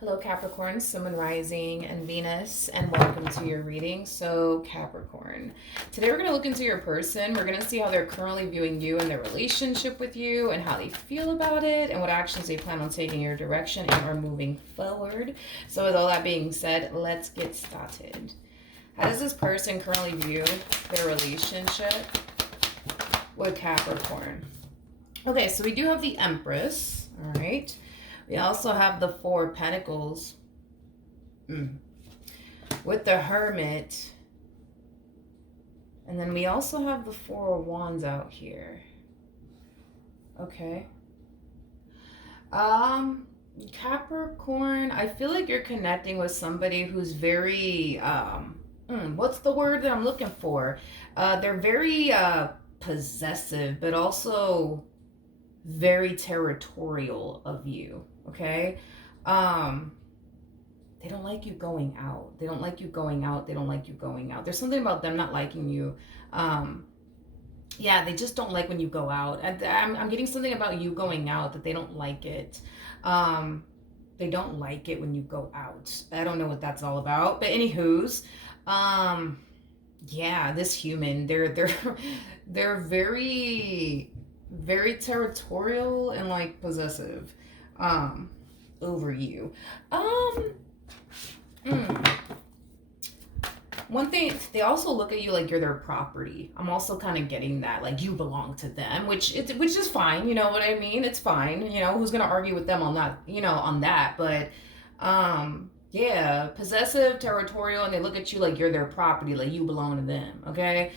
Hello, Capricorn, Sun, Moon, Rising, and Venus, and welcome to your reading. So, Capricorn, today we're going to look into your person. We're going to see how they're currently viewing you and their relationship with you, and how they feel about it, and what actions they plan on taking your direction and are moving forward. So, with all that being said, let's get started. How does this person currently view their relationship with Capricorn? Okay, so we do have the Empress, all right? We also have the Four of Pentacles with the Hermit. And then we also have the Four of Wands out here. Okay. Capricorn, I feel like you're connecting with somebody who's very, what's the word that I'm looking for? They're very possessive, but also very territorial of you. Okay. They don't like you going out. They don't like you going out. They don't like you going out. There's something about them not liking you. Yeah, they just don't like when you go out. I'm getting something about you going out that they don't like it. They don't like it when you go out. I don't know what that's all about. But anywho's, yeah, this human, they're very, very territorial and like possessive over you. One thing, they also look at you like you're their property. I'm also kind of getting that, like you belong to them, which is fine. You know what I mean? It's fine. You know, who's gonna argue with them on that? You know, on that. But yeah, possessive, territorial, and they look at you like you're their property, like you belong to them. Okay.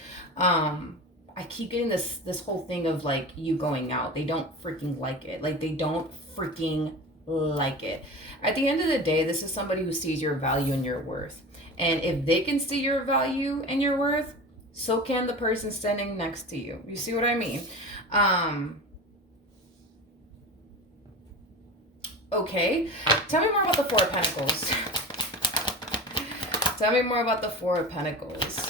I keep getting this whole thing of like you going out. They don't freaking like it. Like they don't freaking like it. At the end of the day, this is somebody who sees your value and your worth. And if they can see your value and your worth, so can the person standing next to you. You see what I mean? Okay. Tell me more about the Four of Pentacles. Tell me more about the Four of Pentacles.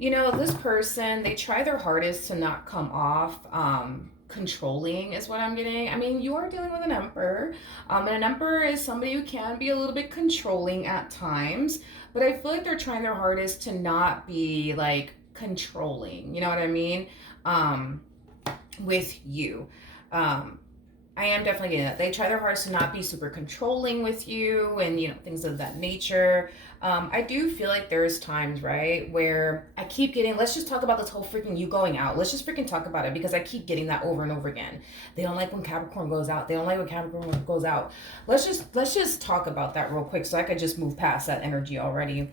You know, this person, they try their hardest to not come off controlling is what I'm getting. I mean, you are dealing with an emperor. And an emperor is somebody who can be a little bit controlling at times. But I feel like they're trying their hardest to not be like controlling. You know what I mean? With you. I am definitely getting that. They try their hardest to not be super controlling with you and, you know, things of that nature. I do feel like there's times, right, where I keep getting, let's just talk about this whole freaking you going out. Let's just freaking talk about it because I keep getting that over and over again. They don't like when Capricorn goes out. They don't like when Capricorn goes out. Let's just talk about that real quick so I could just move past that energy already.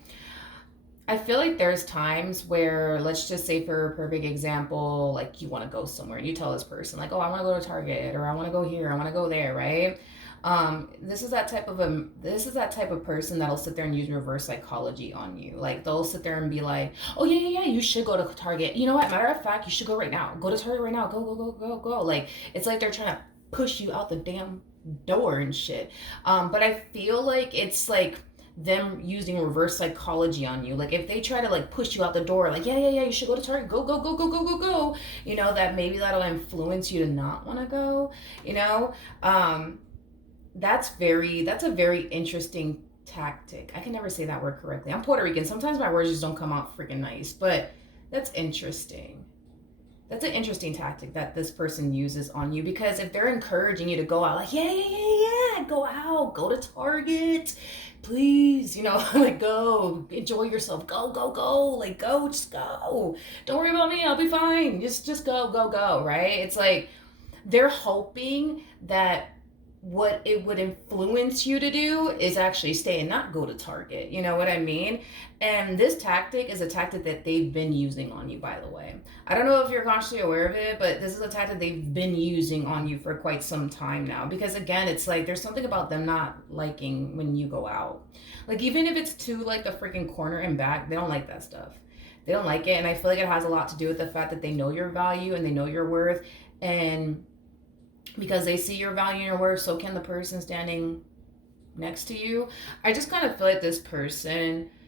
I feel like there's times where, let's just say for a perfect example, like you want to go somewhere and you tell this person like, oh, I want to go to Target or I want to go here, I want to go there, right? This is that type of person that'll sit there and use reverse psychology on you. Like they'll sit there and be like, oh yeah, you should go to Target. You know what? Matter of fact, you should go right now. Go to Target right now. Go. Like it's like they're trying to push you out the damn door and shit. But I feel like it's like them using reverse psychology on you. Like if they try to like push you out the door, like yeah, you should go to Target, go, you know, that maybe that'll influence you to not want to go, you know. That's a very interesting tactic. I can never say that word correctly. I'm Puerto Rican. Sometimes my words just don't come out freaking nice, but that's interesting. That's an interesting tactic that this person uses on you, because if they're encouraging you to go out, like yeah, go out, go to Target, please, you know, like go enjoy yourself, go, like go, just go, don't worry about me, I'll be fine, just go, right? It's like they're hoping that what it would influence you to do is actually stay and not go to Target. You know what I mean? And this tactic is a tactic that they've been using on you, by the way. I don't know if you're consciously aware of it, but this is a tactic they've been using on you for quite some time now. Because again, it's like there's something about them not liking when you go out. Like even if it's to like the freaking corner and back, they don't like that stuff. They don't like it. And I feel like it has a lot to do with the fact that they know your value and they know your worth. And because they see your value and your worth, so can the person standing next to you. I just kind of feel like this person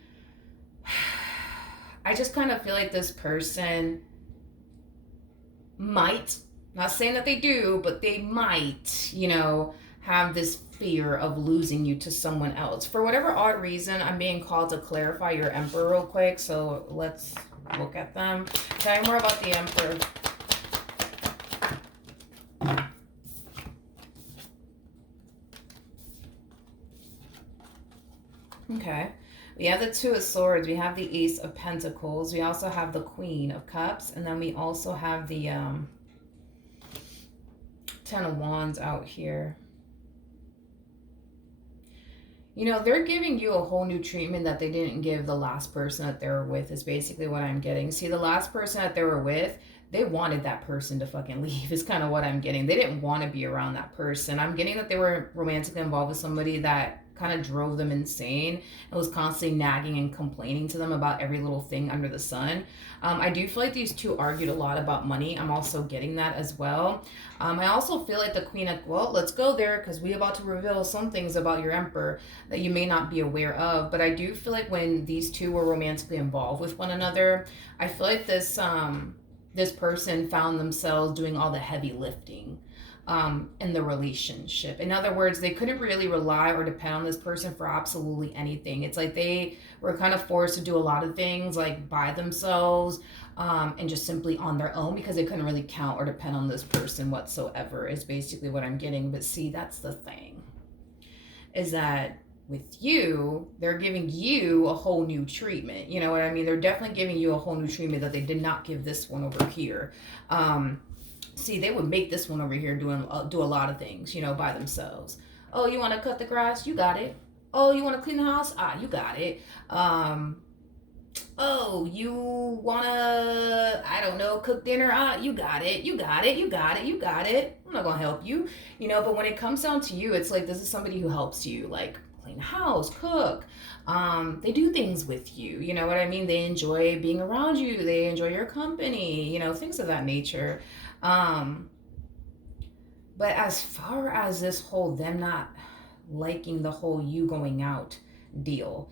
might Not saying that they do, but they might, have this fear of losing you to someone else. For whatever odd reason, I'm being called to clarify your Emperor real quick. So let's look at them. Tell me more about the Emperor. Okay. We have the Two of Swords. We have the Ace of Pentacles. We also have the Queen of Cups. And then we also have the Ten of Wands out here. They're giving you a whole new treatment that they didn't give the last person that they were with, is basically what I'm getting. See, the last person that they were with, they wanted that person to fucking leave, is kind of what I'm getting. They didn't want to be around that person. I'm getting that they were romantically involved with somebody that kind of drove them insane and was constantly nagging and complaining to them about every little thing under the sun. I do feel like these two argued a lot about money. I'm also getting that as well. I also feel like the Queen of, well, let's go there because we're about to reveal some things about your Emperor that you may not be aware of. But I do feel like when these two were romantically involved with one another, I feel like this person found themselves doing all the heavy lifting in the relationship. In other words, they couldn't really rely or depend on this person for absolutely anything. It's like they were kind of forced to do a lot of things like by themselves and just simply on their own because they couldn't really count or depend on this person whatsoever, is basically what I'm getting. But see, that's the thing, is that with you, they're giving you a whole new treatment. You know what I mean? They're definitely giving you a whole new treatment that they did not give this one over here. See, they would make this one over here do a lot of things, by themselves. Oh, you want to cut the grass? You got it. Oh, you want to clean the house? You got it. Oh, you want to, I don't know, cook dinner? You got it. You got it. You got it. You got it. I'm not going to help you, but when it comes down to you, it's like this is somebody who helps you, like clean the house, cook. They do things with you. You know what I mean? They enjoy being around you. They enjoy your company, things of that nature. But as far as this whole them not liking the whole you going out deal,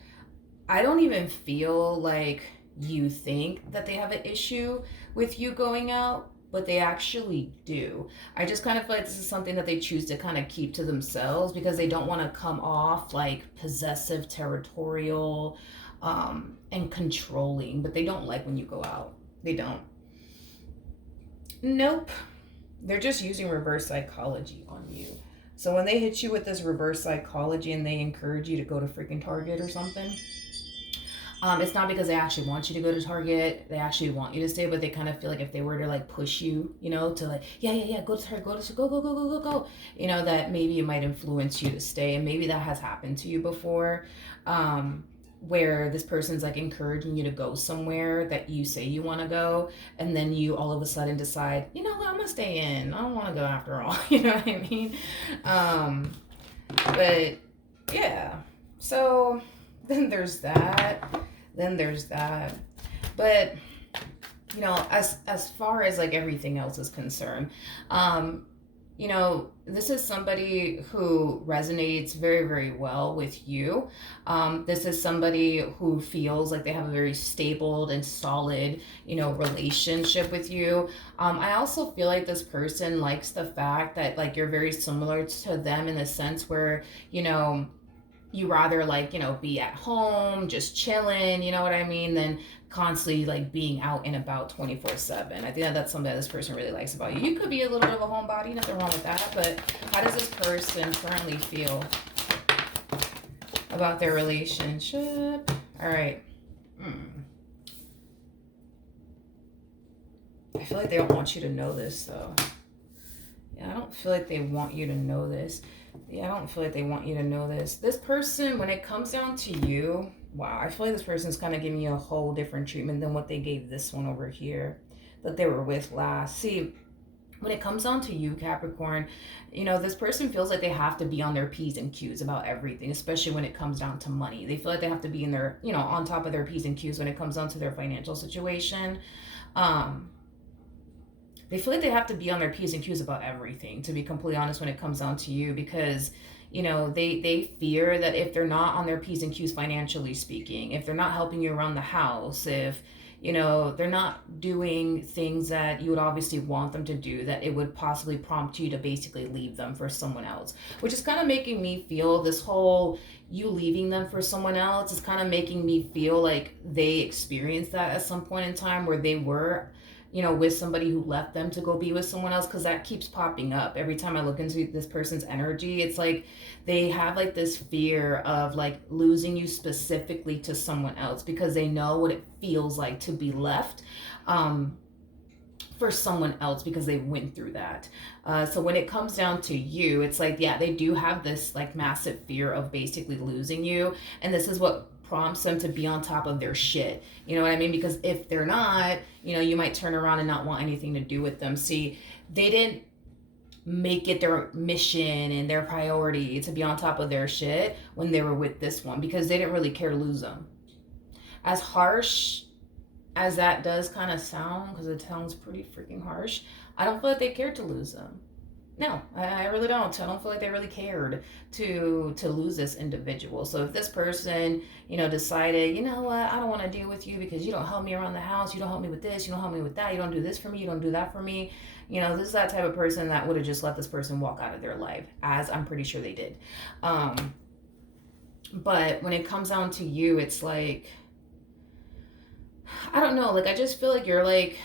I don't even feel like you think that they have an issue with you going out, but they actually do. I just kind of feel like this is something that they choose to kind of keep to themselves because they don't want to come off like possessive, territorial, and controlling, but they don't like when you go out. They don't. Nope. They're just using reverse psychology on you. So when they hit you with this reverse psychology and they encourage you to go to freaking Target or something, it's not because they actually want you to go to Target. They actually want you to stay, but they kind of feel like if they were to like push you, to like, yeah, go to Target, go, that maybe it might influence you to stay. And maybe that has happened to you before. Where this person's like encouraging you to go somewhere that you say you want to go, and then you all of a sudden decide, you know what, I'm gonna stay in. I don't want to go after all. You know what I mean? But yeah. So then there's that. But as far as like everything else is concerned, this is somebody who resonates very, very well with you. This is somebody who feels like they have a very stable and solid, relationship with you. I also feel like this person likes the fact that like you're very similar to them in the sense where, you rather like, be at home, just chilling, you know what I mean, than constantly like being out and about 24/7. I think that's something that this person really likes about you. You could be a little bit of a homebody, nothing wrong with that, but how does this person currently feel about their relationship? All right. I feel like they don't want you to know this though. Yeah, I don't feel like they want you to know this. This person, when it comes down to you, wow, I feel like this person's kind of giving you a whole different treatment than what they gave this one over here that they were with last. See, when it comes down to you, Capricorn, this person feels like they have to be on their P's and Q's about everything, especially when it comes down to money. They feel like they have to be in their, on top of their P's and Q's when it comes down to their financial situation. They feel like they have to be on their P's and Q's about everything, to be completely honest, when it comes down to you, because, they fear that if they're not on their P's and Q's financially speaking, if they're not helping you around the house, if, they're not doing things that you would obviously want them to do, that it would possibly prompt you to basically leave them for someone else, which is kind of making me feel this whole you leaving them for someone else is kind of making me feel like they experienced that at some point in time where they were with somebody who left them to go be with someone else, because that keeps popping up every time I look into this person's energy. It's like they have like this fear of like losing you specifically to someone else because they know what it feels like to be left for someone else because they went through that. So when it comes down to you, it's like, yeah, they do have this like massive fear of basically losing you. And this is what prompts them to be on top of their shit. You know what I mean? Because if they're not, you might turn around and not want anything to do with them. See, they didn't make it their mission and their priority to be on top of their shit when they were with this one because they didn't really care to lose them. As harsh as that does kind of sound, because it sounds pretty freaking harsh, I don't feel like they cared to lose them. No, I really don't. I don't feel like they really cared to lose this individual. So if this person, decided, you know what, I don't want to deal with you because you don't help me around the house, you don't help me with this, you don't help me with that, you don't do this for me, you don't do that for me, this is that type of person that would have just let this person walk out of their life, as I'm pretty sure they did. But when it comes down to you, it's like, I don't know, like I just feel like you're like,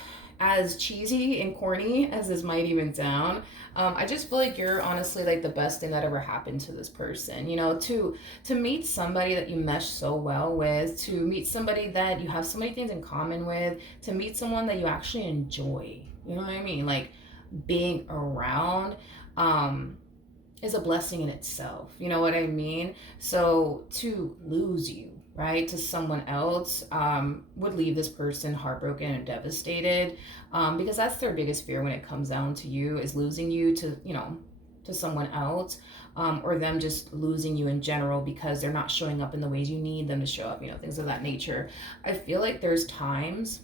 as cheesy and corny as this might even sound, I just feel like you're honestly like the best thing that ever happened to this person. To meet somebody that you mesh so well with, to meet somebody that you have so many things in common with, to meet someone that you actually enjoy. You know what I mean? Like being around is a blessing in itself. You know what I mean? So to lose you, right, to someone else would leave this person heartbroken and devastated, because that's their biggest fear when it comes down to you, is losing you to someone else, or them just losing you in general because they're not showing up in the ways you need them to show up, things of that nature. I feel like there's times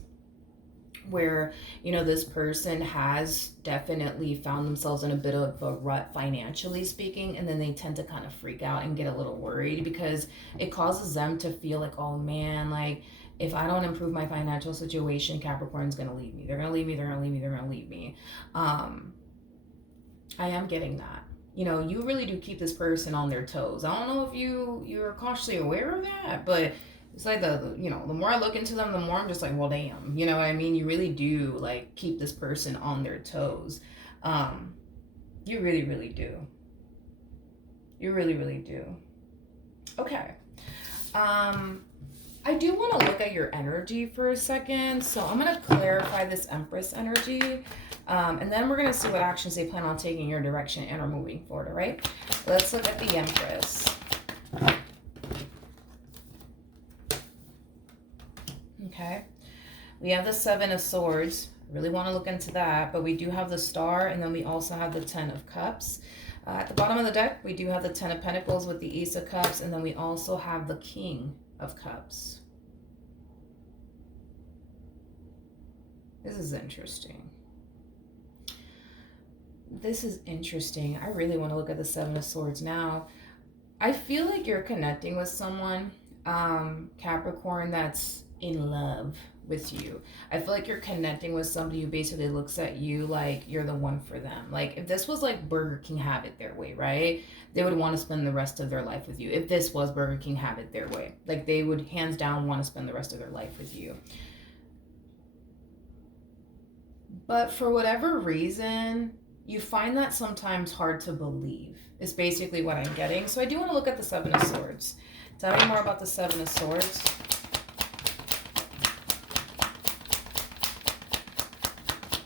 where this person has definitely found themselves in a bit of a rut financially speaking, and then they tend to kind of freak out and get a little worried because it causes them to feel like, oh man, like if I don't improve my financial situation, Capricorn's gonna leave me, they're gonna leave me, they're gonna leave me, they're gonna leave me. I am getting that. You really do keep this person on their toes. I don't know if you're consciously aware of that, but it's like the more I look into them, the more I'm just like, well, damn, you know what I mean? You really do like keep this person on their toes. You really, really do. You really, really do. Okay. I do want to look at your energy for a second. So I'm going to clarify this Empress energy. And then we're going to see what actions they plan on taking in your direction and are moving forward, all right? Let's look at the Empress. Okay, we have the Seven of Swords. I really want to look into that, but we do have the Star, and then we also have the Ten of Cups. At the bottom of the deck, we do have the Ten of Pentacles with the Ace of Cups, and then we also have the King of Cups. This is interesting. This is interesting. I really want to look at the Seven of Swords now. I feel like you're connecting with someone, Capricorn, that's in love with you. I feel like you're connecting with somebody who basically looks at you like you're the one for them. Like if this was like Burger King have it their way, right? They would want to spend the rest of their life with you. If this was Burger King have it their way, like they would hands down want to spend the rest of their life with you. But for whatever reason, you find that sometimes hard to believe, is basically what I'm getting. So I do want to look at the Seven of Swords. Tell me more about the Seven of Swords.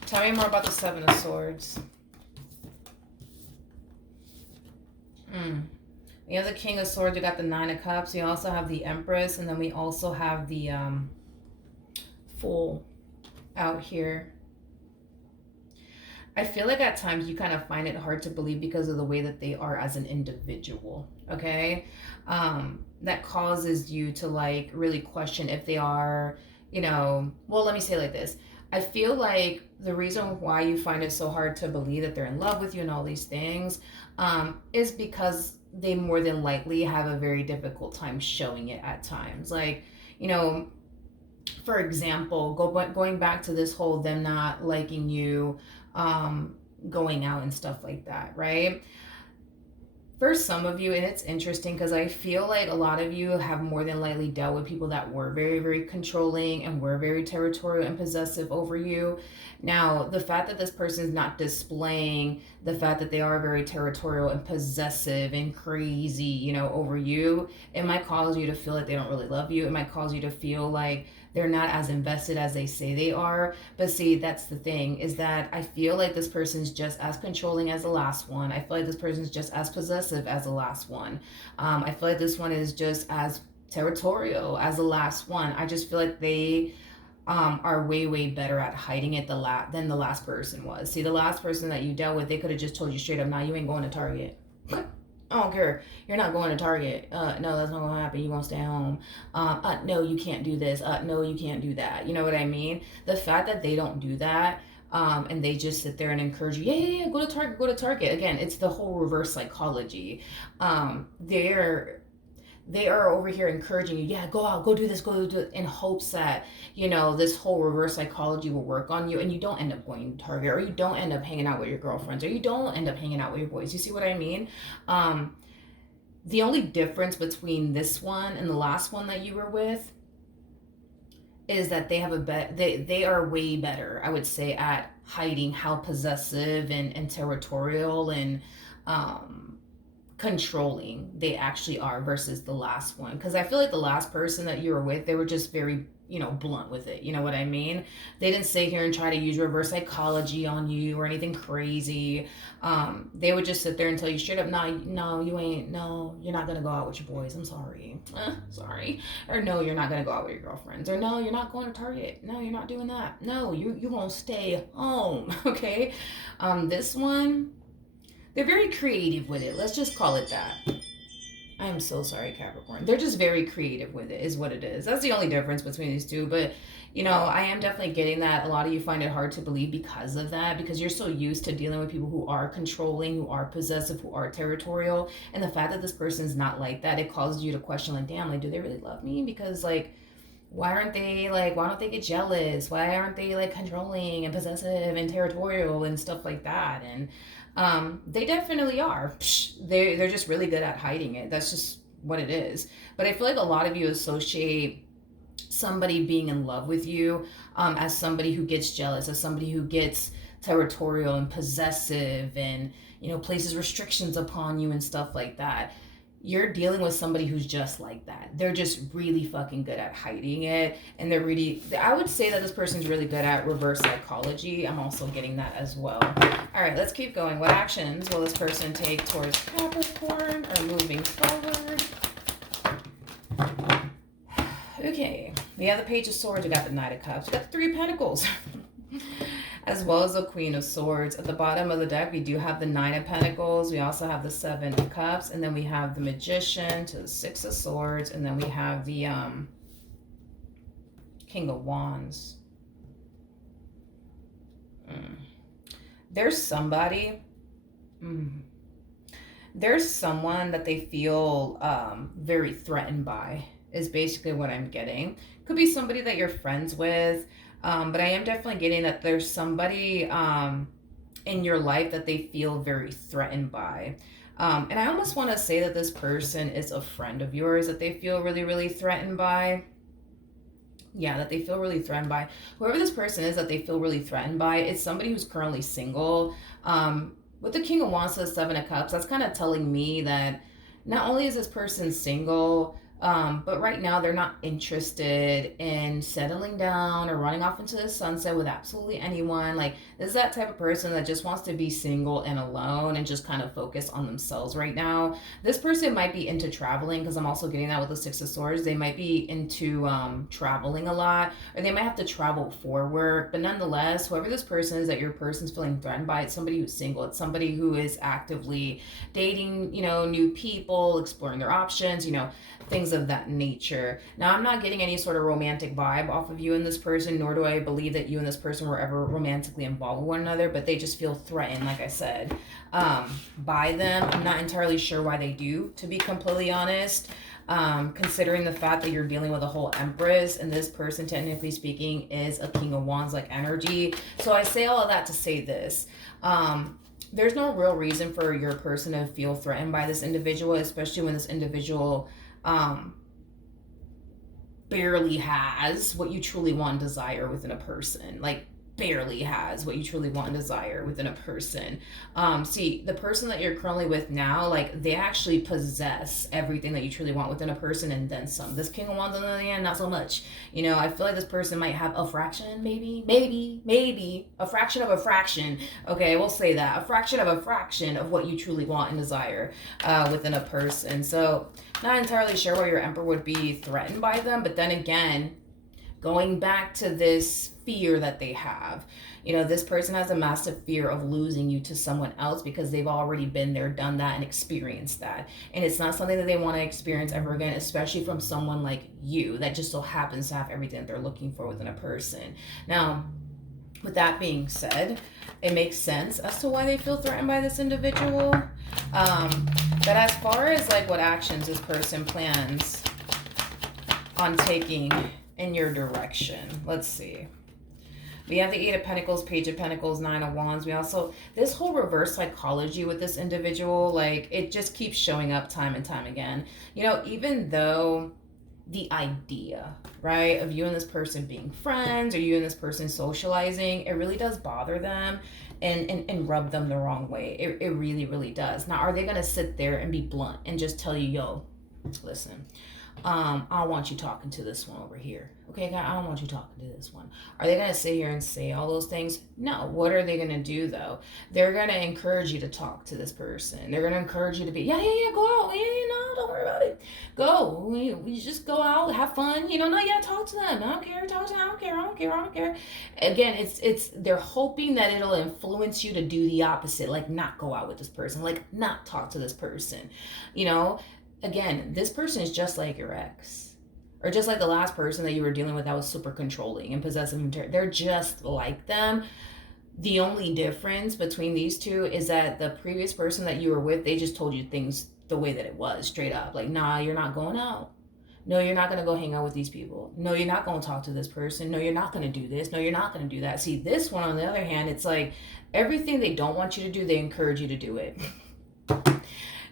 Tell me more about the Seven of Swords. We have the King of Swords. We got the Nine of Cups. We also have the Empress. And then we also have the Fool out here. I feel like at times you kind of find it hard to believe because of the way that they are as an individual. Okay? That causes you to like really question if they are, well, let me say it like this. I feel like the reason why you find it so hard to believe that they're in love with you and all these things is because they more than likely have a very difficult time showing it at times. Like, For example, going back to this whole them not liking you, um, going out and stuff like that, right? For some of you, and it's interesting because I feel like a lot of you have more than likely dealt with people that were very, very controlling and were very territorial and possessive over you. Now, the fact that this person is not displaying the fact that they are very territorial and possessive and crazy, over you, it might cause you to feel like they don't really love you. It might cause you to feel like they're not as invested as they say they are. But see, that's the thing, is that I feel like this person's just as controlling as the last one. I feel like this person's just as possessive as the last one. I feel like this one is just as territorial as the last one. I just feel like they are way, way better at hiding it than the last person was. See, the last person that you dealt with, they could have just told you straight up, nah, you ain't going to Target. I don't care. You're not going to Target. No, that's not going to happen. You won't stay home. No, you can't do this. No, you can't do that. You know what I mean? The fact that they don't do that, and they just sit there and encourage you, yeah, go to Target, go to Target. Again, it's the whole reverse psychology. They are over here encouraging you, yeah, go out, go do this, go do it, in hopes that, this whole reverse psychology will work on you, and you don't end up going to Target, or you don't end up hanging out with your girlfriends, or you don't end up hanging out with your boys. You see what I mean? The only difference between this one and the last one that you were with is that they have they are way better, I would say, at hiding how possessive and territorial and controlling they actually are versus the last one. Because I feel like the last person that you were with, they were just very, blunt with it. You know what I mean? They didn't sit here and try to use reverse psychology on you or anything crazy. They would just sit there and tell you straight up, no, you ain't, no, you're not gonna go out with your boys. I'm sorry. Sorry. Or no, you're not gonna go out with your girlfriends. Or no, you're not going to Target. No, you're not doing that. No, you won't stay home. Okay. This one, they're very creative with it. Let's just call it that. I am so sorry, Capricorn. They're just very creative with it, is what it is. That's the only difference between these two. But, I am definitely getting that a lot of you find it hard to believe because of that, because you're so used to dealing with people who are controlling, who are possessive, who are territorial. And the fact that this person's not like that, it causes you to question, like, damn, like, do they really love me? Because, like, why don't they get jealous? Why aren't they like controlling and possessive and territorial and stuff like that? And they definitely are. They're just really good at hiding it. That's just what it is. But I feel like a lot of you associate somebody being in love with you as somebody who gets jealous, as somebody who gets territorial and possessive and, places restrictions upon you and stuff like that. You're dealing with somebody who's just like that. They're just really fucking good at hiding it. And I would say that this person's really good at reverse psychology. I'm also getting that as well. All right, let's keep going. What actions will this person take towards Capricorn or moving forward? Okay, we have the Page of Swords. We got the Knight of Cups. We got the Three of Pentacles. As well as the Queen of Swords. At the bottom of the deck, we do have the Nine of Pentacles. We also have the Seven of Cups. And then we have the Magician to the Six of Swords. And then we have the King of Wands. There's somebody... There's someone that they feel very threatened by, is basically what I'm getting. Could be somebody that you're friends with. But I am definitely getting that there's somebody in your life that they feel very threatened by. And I almost want to say that this person is a friend of yours that they feel really, really threatened by. Yeah, that they feel really threatened by. Whoever this person is that they feel really threatened by, it's somebody who's currently single. With the King of Wands to the Seven of Cups, that's kind of telling me that not only is this person single, but right now they're not interested in settling down or running off into the sunset with absolutely anyone. Like, this is that type of person that just wants to be single and alone and just kind of focus on themselves right now. This person might be into traveling, because I'm also getting that with the Six of Swords. They might be into traveling a lot, or they might have to travel for work. But nonetheless, whoever this person is that your person's feeling threatened by, it's somebody who's single. It's somebody who is actively dating, new people, exploring their options, things of that nature. Now, I'm not getting any sort of romantic vibe off of you and this person, nor do I believe that you and this person were ever romantically involved with one another, but they just feel threatened, like I said, by them. I'm not entirely sure why they do, to be completely honest. considering the fact that you're dealing with a whole Empress, and this person, technically speaking, is a King of Wands like energy. So I say all of that to say this. There's no real reason for your person to feel threatened by this individual, especially when this individual barely has what you truly want and desire within a person. Like, barely has what you truly want and desire within a person. See, the person that you're currently with now, like, they actually possess everything that you truly want within a person and then some. This King of Wands, on the other hand, not so much. You know, I feel like this person might have a fraction, maybe a fraction of a fraction. Okay, we'll say that, a fraction of what you truly want and desire within a person. So, not entirely sure why your Emperor would be threatened by them, but then again, going back to this fear that they have, you know, this person has a massive fear of losing you to someone else because they've already been there, done that, and experienced that. And it's not something that they want to experience ever again, especially from someone like you that just so happens to have everything that they're looking for within a person. Now, with that being said, it makes sense as to why they feel threatened by this individual. But as far as like what actions this person plans on taking in your direction, let's see. We have the Eight of Pentacles, Page of Pentacles, Nine of Wands. We also, this whole reverse psychology with this individual, like, it just keeps showing up time and time again. You know, even though the idea, right, of you and this person being friends or you and this person socializing, it really does bother them and rub them the wrong way. It really, really does. Now, are they going to sit there and be blunt and just tell you, yo, listen, I don't want you talking to this one over here. Okay, I don't want you talking to this one. Are they going to sit here and say all those things? No. What are they going to do, though? They're going to encourage you to talk to this person. They're going to encourage you to be, yeah, go out. Yeah, no, don't worry about it. Go. We just go out, have fun. You know, no, yeah, talk to them. I don't care. Talk to them. I don't care. Again, it's they're hoping that it'll influence you to do the opposite. Like, not go out with this person. Like, not talk to this person. You know? Again, this person is just like your ex. Or just like the last person that you were dealing with that was super controlling and possessive. They're just like them. The only difference between these two is that the previous person that you were with, they just told you things the way that it was, straight up. Like, nah, you're not going out. No, you're not going to go hang out with these people. No, you're not going to talk to this person. No, you're not going to do this. No, you're not going to do that. See, this one, on the other hand, it's like everything they don't want you to do, they encourage you to do it.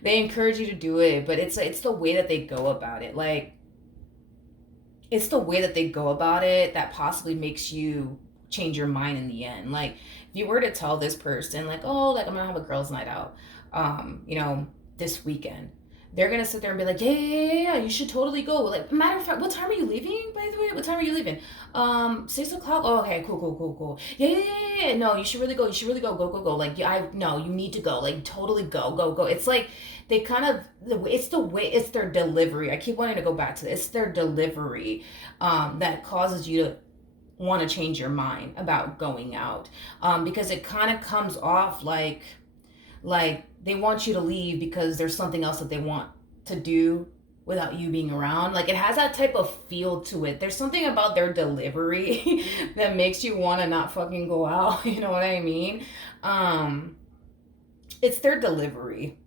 They encourage you to do it, but it's the way that they go about it. Like, it's the way that they go about it that possibly makes you change your mind in the end. Like, if you were to tell this person, like, oh, like, I'm gonna have a girls' night out, you know, this weekend, they're gonna sit there and be like, yeah, you should totally go. Like, matter of fact, what time are you leaving, by the way? What time are you leaving? 6 o'clock? Oh, okay, cool. Yeah. No, you should really go. Go. Like, no, you need to go. Like, totally go. It's like, they kind of, it's their delivery. I keep wanting to go back to this. It's their delivery that causes you to want to change your mind about going out. Because it kind of comes off like they want you to leave because there's something else that they want to do without you being around. Like, it has that type of feel to it. There's something about their delivery that makes you want to not fucking go out. You know what I mean? It's their delivery.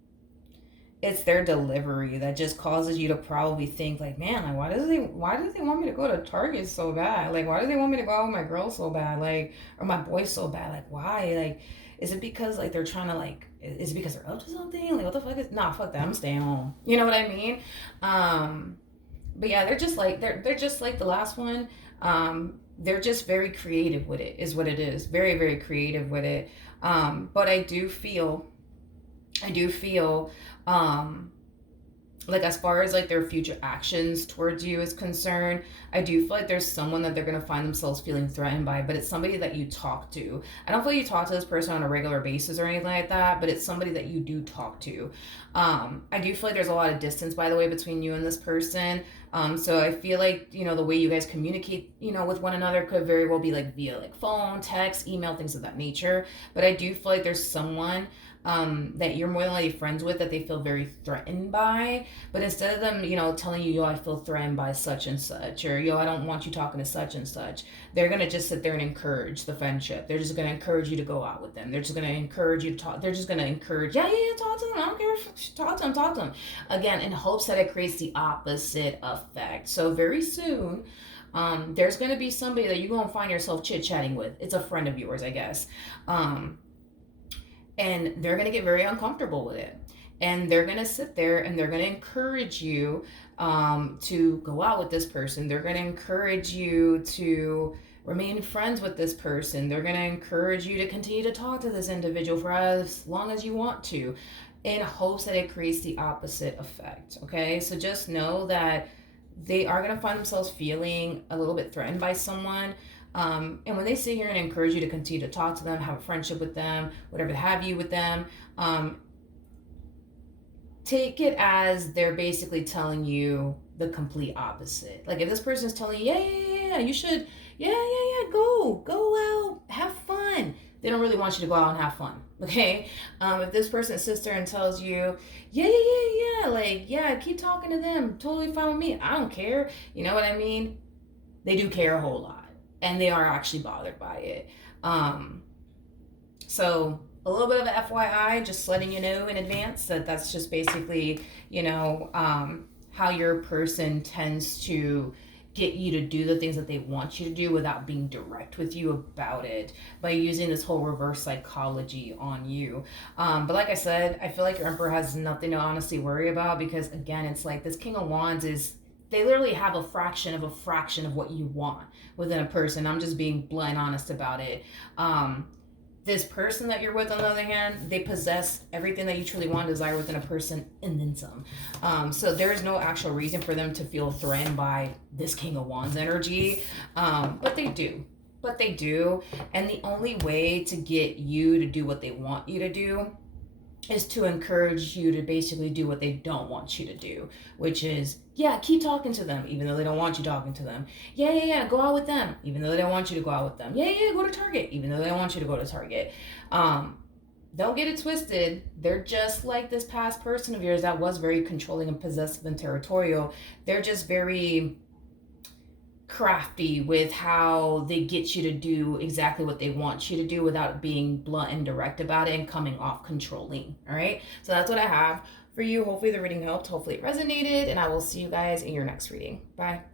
It's their delivery that just causes you to probably think, like, man, like, why do they want me to go to Target so bad? Like, why do they want me to go out with my girl so bad? Like, or my boy so bad? Like, why? Like, is it because, like, they're trying to, like, is it because they're up to something? Like, what the fuck is, nah, fuck that, I'm staying home. You know what I mean? But yeah, they're just like the last one. They're just very creative with it, is what it is. Very, very creative with it. But I do feel, like, as far as, like, their future actions towards you is concerned, I do feel like there's someone that they're going to find themselves feeling threatened by, but it's somebody that you talk to. I don't feel like you talk to this person on a regular basis or anything like that, but it's somebody that you do talk to. I do feel like there's a lot of distance, by the way, between you and this person. So I feel like, you know, the way you guys communicate, you know, with one another could very well be, like, via, like, phone, text, email, things of that nature. But I do feel like there's someone that you're more than likely friends with that they feel very threatened by. But instead of them, telling you, yo, I feel threatened by such and such, or yo, I don't want you talking to such and such, they're gonna just sit there and encourage the friendship. They're just gonna encourage you to go out with them. They're just gonna encourage you to talk. They're just gonna encourage, yeah, yeah, yeah, talk to them. I don't care. Talk to them. Again, in hopes that it creates the opposite effect. So very soon, there's gonna be somebody that you're gonna find yourself chit chatting with. It's a friend of yours, I guess. Um, and they're going to get very uncomfortable with it, and they're going to sit there and they're going to encourage you to go out with this person. They're going to encourage you to remain friends with this person. They're going to encourage you to continue to talk to this individual for as long as you want to, in hopes that it creates the opposite effect. Okay, so just know that they are going to find themselves feeling a little bit threatened by someone. And when they sit here and encourage you to continue to talk to them, have a friendship with them, whatever have you with them, take it as they're basically telling you the complete opposite. Like if this person is telling you, yeah, yeah, yeah, yeah, you should, yeah, yeah, yeah, go out, have fun. They don't really want you to go out and have fun, okay? If this person sits there and tells you, yeah, yeah, yeah, yeah, like, yeah, keep talking to them, totally fine with me, I don't care, you know what I mean? They do care a whole lot, and they are actually bothered by it. So a little bit of a FYI, just letting you know in advance that that's just basically, how your person tends to get you to do the things that they want you to do without being direct with you about it, by using this whole reverse psychology on you. But like I said, I feel like your emperor has nothing to honestly worry about, because again, it's like this King of Wands is, they literally have a fraction of what you want within a person. I'm just being blunt and honest about it. This person that you're with, on the other hand, they possess everything that you truly want and desire within a person, and then some. So there's no actual reason for them to feel threatened by this King of Wands energy. But they do. And the only way to get you to do what they want you to do is to encourage you to basically do what they don't want you to do, which is, yeah, keep talking to them, even though they don't want you talking to them. Yeah, yeah, yeah, go out with them, even though they don't want you to go out with them. Yeah, yeah, yeah, go to Target, even though they don't want you to go to Target. Don't get it twisted. They're just like this past person of yours that was very controlling and possessive and territorial. They're just very crafty with how they get you to do exactly what they want you to do without being blunt and direct about it and coming off controlling. All right, so that's what I have for you. Hopefully the reading helped, hopefully it resonated, and I will see you guys in your next reading. Bye.